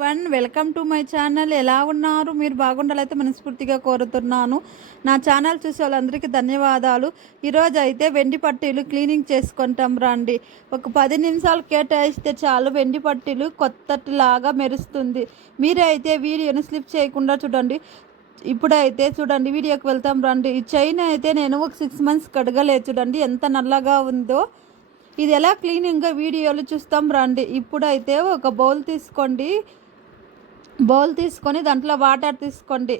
One welcome to my channel. ఎలా ఉన్నారు? మీరు బాగుండాలైతే మనస్ఫూర్తిగా కోరుతున్నాను. నా ఛానల్ చూసే వాళ్ళందరికీ ధన్యవాదాలు. ఈరోజు అయితే వెండి పట్టీలు క్లీనింగ్ చేసుకుంటాం రండి. ఒక పది నిమిషాలు కేటాయిస్తే చాలు వెండి పట్టీలు కొత్తటిలాగా మెరుస్తుంది. మీరైతే వీడియోని స్లిప్ చేయకుండా చూడండి. ఇప్పుడైతే చూడండి వీడియోకి వెళ్తాం రండి. ఈ చైన్ అయితే నేను ఒక సిక్స్ మంత్స్ కడగలేదు చూడండి ఎంత నల్లగా ఉందో. ఇది ఎలా క్లీనింగ్గా వీడియోలు చూస్తాం రండి. ఇప్పుడైతే ఒక బౌల్ తీసుకోండి. బౌల్ తీసుకొని దాంట్లో వాటర్ తీసుకోండి.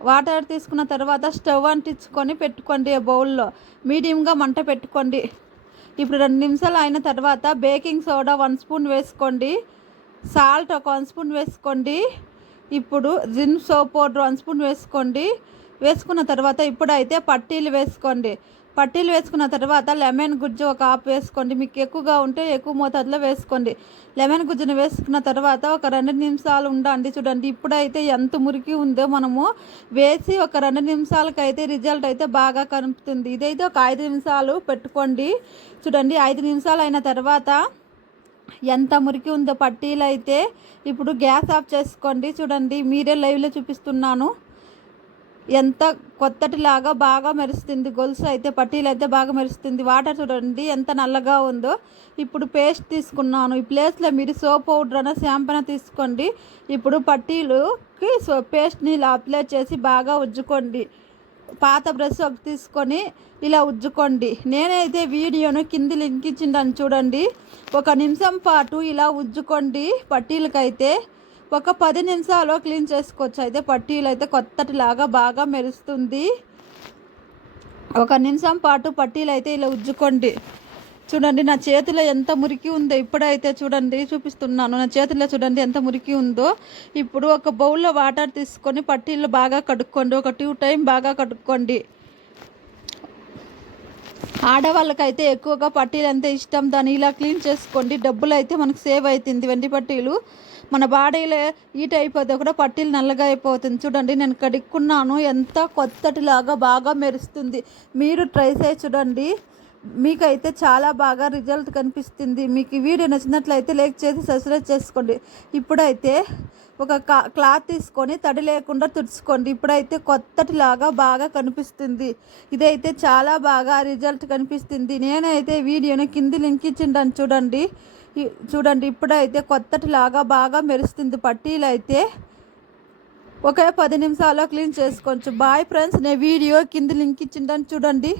వాటర్ తీసుకున్న తర్వాత స్టవ్ అంటించుకొని పెట్టుకోండి ఆ బౌల్లో. మీడియంగా మంట పెట్టుకోండి. ఇప్పుడు రెండు నిమిషాలు అయిన తర్వాత బేకింగ్ సోడా వన్ స్పూన్ వేసుకోండి. సాల్ట్ ఒక వన్ స్పూన్ వేసుకోండి. ఇప్పుడు జిన్ సోప్ పౌడర్ వన్ స్పూన్ వేసుకోండి. వేసుకున్న తర్వాత ఇప్పుడైతే పట్టీలు వేసుకోండి. పట్టీలు వేసుకున్న తర్వాత లెమన్ గుజ్జు ఒక ఆఫ్ వేసుకోండి. మీకు ఎక్కువగా ఉంటే ఎక్కువ మోతాదులో వేసుకోండి. లెమన్ గుజ్జును వేసుకున్న తర్వాత ఒక రెండు నిమిషాలు ఉండండి చూడండి. ఇప్పుడైతే ఎంత మురికి ఉందో మనము వేసి ఒక రెండు నిమిషాలకైతే రిజల్ట్ అయితే బాగా కనుపుతుంది ఇదైతే ఒక ఐదు నిమిషాలు పెట్టుకోండి. చూడండి ఐదు నిమిషాలు అయిన తర్వాత ఎంత మురికి ఉందో పట్టీలు అయితే ఇప్పుడు గ్యాస్ ఆఫ్ చేసుకోండి. చూడండి మీరే లైవ్లో చూపిస్తున్నాను. ఎంత కొత్తటిలాగా బాగా మెరుస్తుంది గొలుసు అయితే పట్టీలు అయితే బాగా మెరుస్తుంది వాటర్ చూడండి ఎంత నల్లగా ఉందో. ఇప్పుడు పేస్ట్ తీసుకున్నాను. ఈ ప్లేస్లో మీరు సోప్ పౌడర్ అన్న షాంపూ తీసుకోండి. ఇప్పుడు పట్టీలుకి సో పేస్ట్ని ఇలా అప్లై చేసి బాగా ఉజ్జుకోండి. పాత బ్రష్ ఒకటి తీసుకొని ఇలా ఉజ్జుకోండి. నేనైతే వీడియోను కింది లింక్ ఇచ్చిండని చూడండి. ఒక నిమిషం పాటు ఇలా ఉజ్జుకోండి పట్టీలకైతే. ఒక పది నిమిషాలు క్లీన్ చేసుకోవచ్చు. అయితే పట్టీలు అయితే కొత్తటిలాగా బాగా మెరుస్తుంది. ఒక నిమిషం పాటు పట్టీలు అయితే ఇలా ఉజ్జుకోండి. చూడండి నా చేతిలో ఎంత మురికి ఉందో ఇప్పుడైతే చూడండి చూపిస్తున్నాను. నా చేతిలో చూడండి ఎంత మురికి ఉందో. ఇప్పుడు ఒక బౌల్లో వాటర్ తీసుకొని పట్టీలు బాగా కడుక్కోండి. ఒక టూ టైం బాగా కడుక్కోండి. ఆడవాళ్ళకైతే ఎక్కువగా పట్టీలు ఎంత ఇష్టం? దాన్ని ఇలా క్లీన్ చేసుకోండి. డబ్బులు అయితే మనకు సేవ్ అవుతుంది వెండి పట్టీలు మన బాడీలో హీట్ అయిపోతే కూడా పట్టీలు నల్లగా అయిపోతుంది. చూడండి నేను కడుక్కున్నాను. ఎంత కొత్తటిలాగా బాగా మెరుస్తుంది. మీరు ట్రై చేసి చూడండి. మీకైతే చాలా బాగా రిజల్ట్ కనిపిస్తుంది. మీకు ఈ వీడియో నచ్చినట్లయితే లైక్ చేసి సబ్స్క్రైబ్ చేసుకోండి. ఇప్పుడైతే ఒక క్లాత్ తీసుకొని తడి లేకుండా తుడుచుకోండి. ఇప్పుడైతే కొత్తటిలాగా బాగా కనిపిస్తుంది. ఇదైతే చాలా బాగా రిజల్ట్ కనిపిస్తుంది. నేనైతే వీడియోని కింది లింక్ ఇచ్చిండని చూడండి. చూడండి. ఇప్పుడైతే కొత్తటిలాగా బాగా మెరుస్తుంది. పట్టీలు అయితే ఒకే పది నిమిషాల్లో క్లీన్ చేసుకోవచ్చు. బాయ్ ఫ్రెండ్స్ నేను వీడియో కింది లింక్ ఇచ్చిండని చూడండి.